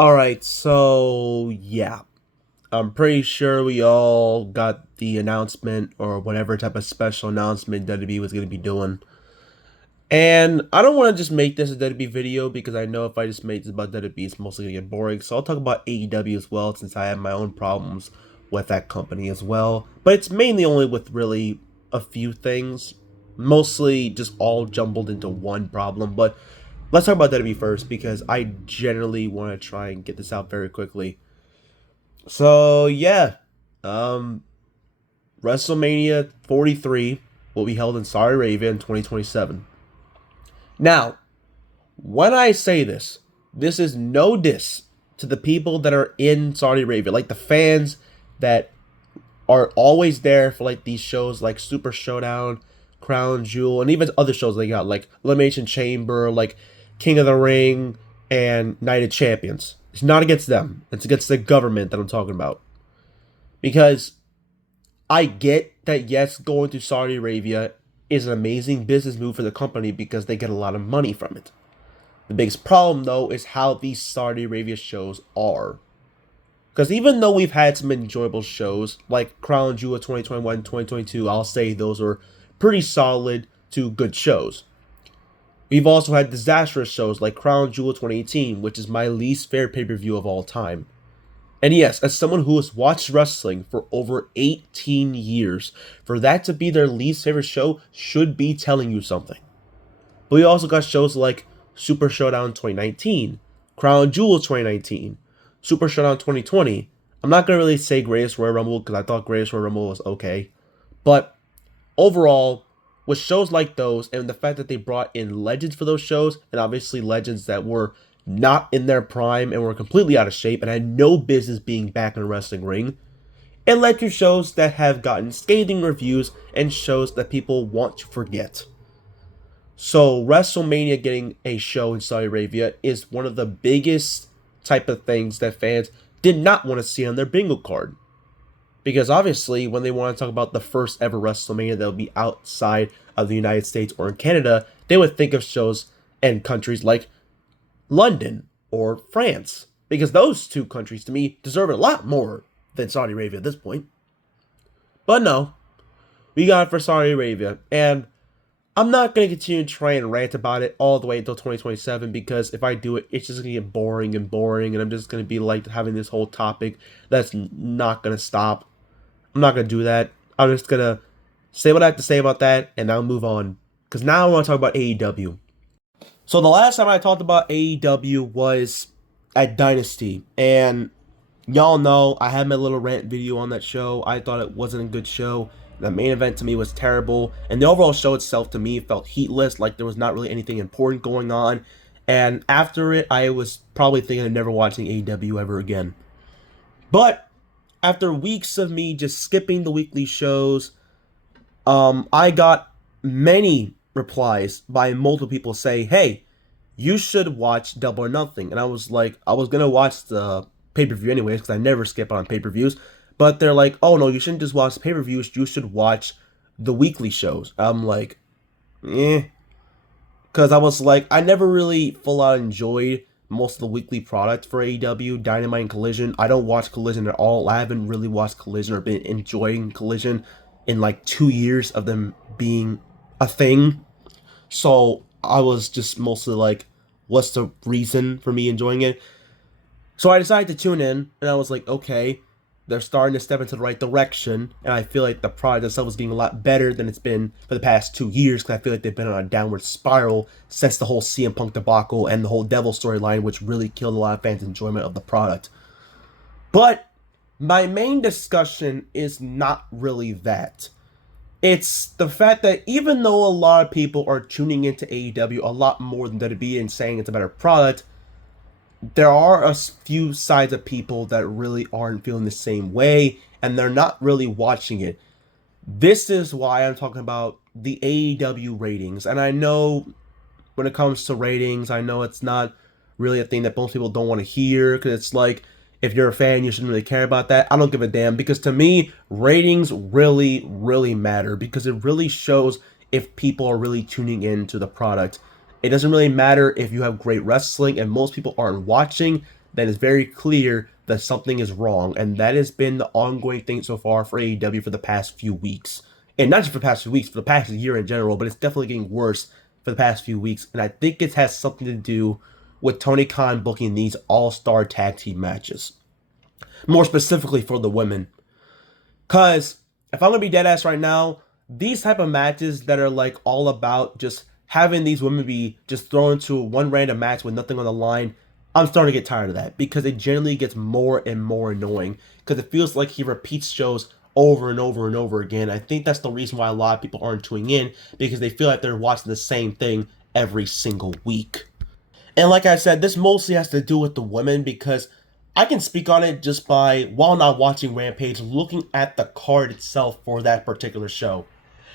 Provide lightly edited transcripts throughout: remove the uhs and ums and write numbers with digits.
Alright, so yeah. I'm pretty sure we all got the announcement or whatever type of special announcement WWE was going to be doing. And I don't want to just make this a WWE video because I know if I just make this about WWE, it's mostly going to get boring. So I'll talk about AEW as well since I have my own problems with that company as well. But it's mainly only with really a few things. Mostly just all jumbled into one problem. But let's talk about WWE first because I generally want to try and get this out very quickly. So yeah, um, WrestleMania 43 will be held in Saudi Arabia in 2027. Now, when I say this, this is no diss to the people that are in Saudi Arabia, like the fans that are always there for like these shows like Super Showdown, Crown Jewel, and even other shows they got like Elimination Chamber, like King of the Ring, and Night of Champions. It's not against them. It's against the government that I'm talking about. Because I get that yes, going to Saudi Arabia is an amazing business move for the company because they get a lot of money from it. The biggest problem though is how these Saudi Arabia shows are. Because even though we've had some enjoyable shows like Crown Jewel 2021, 2022, I'll say those were pretty solid to good shows. We've also had disastrous shows like Crown Jewel 2018, which is my least favorite pay-per-view of all time. And yes, as someone who has watched wrestling for over 18 years, for that to be their least favorite show should be telling you something. But we also got shows like Super Showdown 2019, Crown Jewel 2019, Super Showdown 2020. I'm not going to really say Greatest Royal Rumble because I thought Greatest Royal Rumble was okay. But overall, with shows like those and the fact that they brought in legends for those shows, and obviously legends that were not in their prime and were completely out of shape and had no business being back in a wrestling ring, it led to shows that have gotten scathing reviews and shows that people want to forget. So WrestleMania getting a show in Saudi Arabia is one of the biggest type of things that fans did not want to see on their bingo card. Because obviously, when they want to talk about the first ever WrestleMania that will be outside of the United States or in Canada, they would think of shows and countries like London or France. Because those two countries, to me, deserve it a lot more than Saudi Arabia at this point. But no, we got it for Saudi Arabia. And I'm not going to continue to try and rant about it all the way until 2027 because if I do it, it's just going to get boring and boring. And I'm just going to be like having this whole topic that's not going to stop. I'm not going to do that. I'm just going to say what I have to say about that and I'll move on. Because now I want to talk about AEW. So the last time I talked about AEW was at Dynasty. And y'all know I had my little rant video on that show. I thought it wasn't a good show. The main event to me was terrible. And the overall show itself to me felt heatless. Like there was not really anything important going on. And after it, I was probably thinking of never watching AEW ever again. But after weeks of me just skipping the weekly shows, I got many replies by multiple people say, hey, you should watch Double or Nothing. And I was like, I was going to watch the pay-per-view anyways because I never skip on pay-per-views. But they're like, oh no, you shouldn't just watch pay-per-views. You should watch the weekly shows. I'm like, eh. Because I was like, I never really full out enjoyed most of the weekly product for AEW, Dynamite and Collision. I don't watch Collision at all. I haven't really watched Collision or been enjoying Collision in like 2 years of them being a thing. So I was just mostly like, what's the reason for me enjoying it? So I decided to tune in, and I was like, okay, they're starting to step into the right direction, and I feel like the product itself is getting a lot better than it's been for the past 2 years, because I feel like they've been on a downward spiral since the whole CM Punk debacle and the whole Devil storyline, which really killed a lot of fans' enjoyment of the product. But my main discussion is not really that. It's the fact that even though a lot of people are tuning into AEW a lot more than WWE and saying it's a better product, there are a few sides of people that really aren't feeling the same way and they're not really watching it. This is why I'm talking about the AEW ratings. And I know when it comes to ratings, I know it's not really a thing that most people don't want to hear because it's like, if you're a fan, you shouldn't really care about that. I don't give a damn because to me, ratings really, really matter because it really shows if people are really tuning into the product. It doesn't really matter if you have great wrestling and most people aren't watching. then it's very clear that something is wrong. And that has been the ongoing thing so far for AEW for the past few weeks. And not just for the past few weeks, for the past year in general, but it's definitely getting worse for the past few weeks. And I think it has something to do with Tony Khan booking these all-star tag team matches. More specifically for the women. Because if I'm going to be dead ass right now, these type of matches that are like all about just having these women be just thrown into one random match with nothing on the line, I'm starting to get tired of that because it generally gets more and more annoying because it feels like he repeats shows over and over and over again. I think that's the reason why a lot of people aren't tuning in because they feel like they're watching the same thing every single week. And like I said, this mostly has to do with the women because I can speak on it just by, while not watching Rampage, looking at the card itself for that particular show.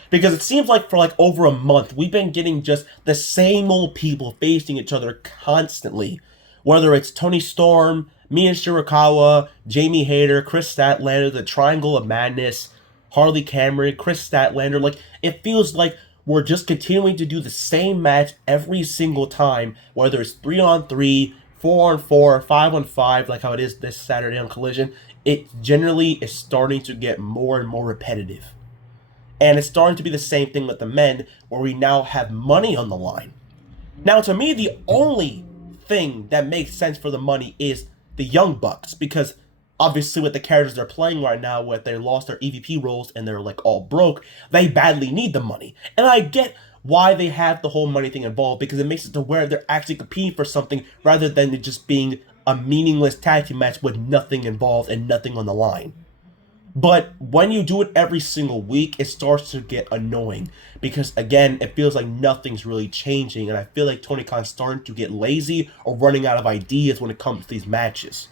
Because it seems like for like over a month, we've been getting just the same old people facing each other constantly. Whether it's Tony Storm, Mia Shirakawa, Jamie Hayter, Chris Statlander, the Triangle of Madness, Harley Cameron, Chris Statlander. Like, it feels like we're just continuing to do the same match every single time, whether it's 3-on-3, 4-on-4, 5-on-5, like how it is this Saturday on Collision. It generally is starting to get more and more repetitive. And it's starting to be the same thing with the men, where we now have money on the line. Now, to me, the only thing that makes sense for the money is the Young Bucks, because obviously with the characters they're playing right now, where they lost their EVP roles and they're like all broke, they badly need the money. And I get why they have the whole money thing involved, because it makes it to where they're actually competing for something rather than it just being a meaningless tag team match with nothing involved and nothing on the line. But when you do it every single week, it starts to get annoying because, again, it feels like nothing's really changing, and I feel like Tony Khan's starting to get lazy or running out of ideas when it comes to these matches.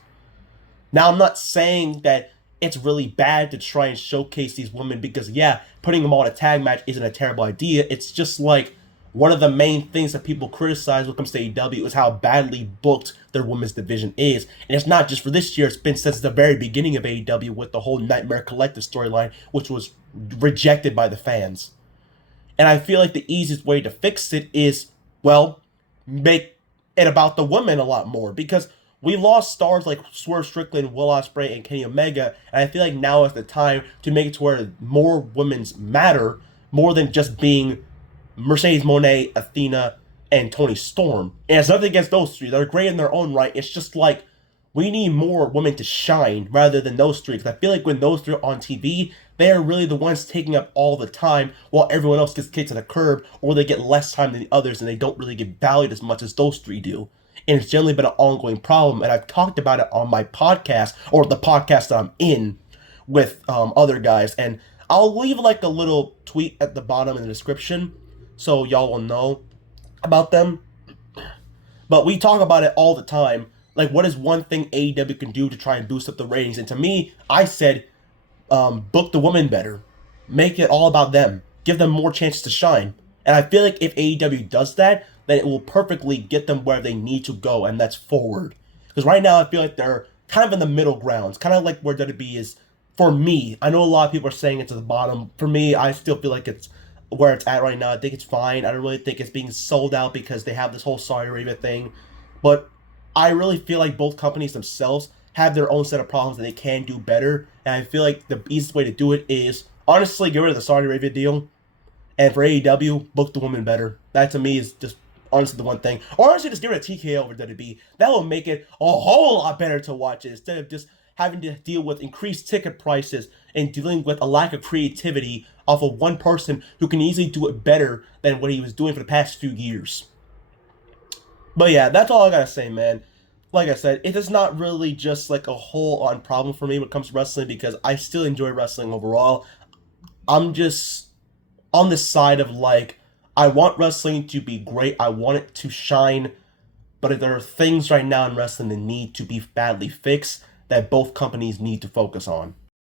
Now, I'm not saying that it's really bad to try and showcase these women because, yeah, putting them all in a tag match isn't a terrible idea. It's just like one of the main things that people criticize when it comes to AEW is how badly booked their women's division is. And it's not just for this year, it's been since the very beginning of AEW with the whole Nightmare Collective storyline, which was rejected by the fans. And I feel like the easiest way to fix it is, well, make it about the women a lot more. Because we lost stars like Swerve Strickland, Will Ospreay, and Kenny Omega, and I feel like now is the time to make it to where more women's matter, more than just being Mercedes Moné, Athena, and Tony Storm. And it's nothing against those three. They're great in their own right. It's just like, we need more women to shine rather than those three. Because I feel like when those three are on TV, they are really the ones taking up all the time while everyone else gets kicked to the curb, or they get less time than the others and they don't really get valued as much as those three do. And it's generally been an ongoing problem. And I've talked about it on my podcast, or the podcast that I'm in with other guys. And I'll leave like a little tweet at the bottom in the description so y'all will know about them. But we talk about it all the time. Like, what is one thing AEW can do to try and boost up the ratings? And to me, I said, book the women better. Make it all about them. Give them more chances to shine. And I feel like if AEW does that, then it will perfectly get them where they need to go, and that's forward. Because right now, I feel like they're kind of in the middle grounds. Kind of like where WWE is, for me. I know a lot of people are saying it's at the bottom. For me, I still feel like it's where it's at right now. I think it's fine. I don't really think it's being sold out because they have this whole Saudi Arabia thing. But I really feel like both companies themselves have their own set of problems that they can do better. And I feel like the easiest way to do it is, honestly, get rid of the Saudi Arabia deal. And for AEW, book the women better. That to me is just honestly the one thing. Or honestly, just get rid of TKO over WWE. That will make it a whole lot better to watch it instead of just having to deal with increased ticket prices and dealing with a lack of creativity off of one person who can easily do it better than what he was doing for the past few years. But yeah, that's all I gotta say, man. Like I said, it is not really just like a whole-on problem for me when it comes to wrestling because I still enjoy wrestling overall. I'm just on the side of like, I want wrestling to be great. I want it to shine. But if there are things right now in wrestling that need to be badly fixed that both companies need to focus on.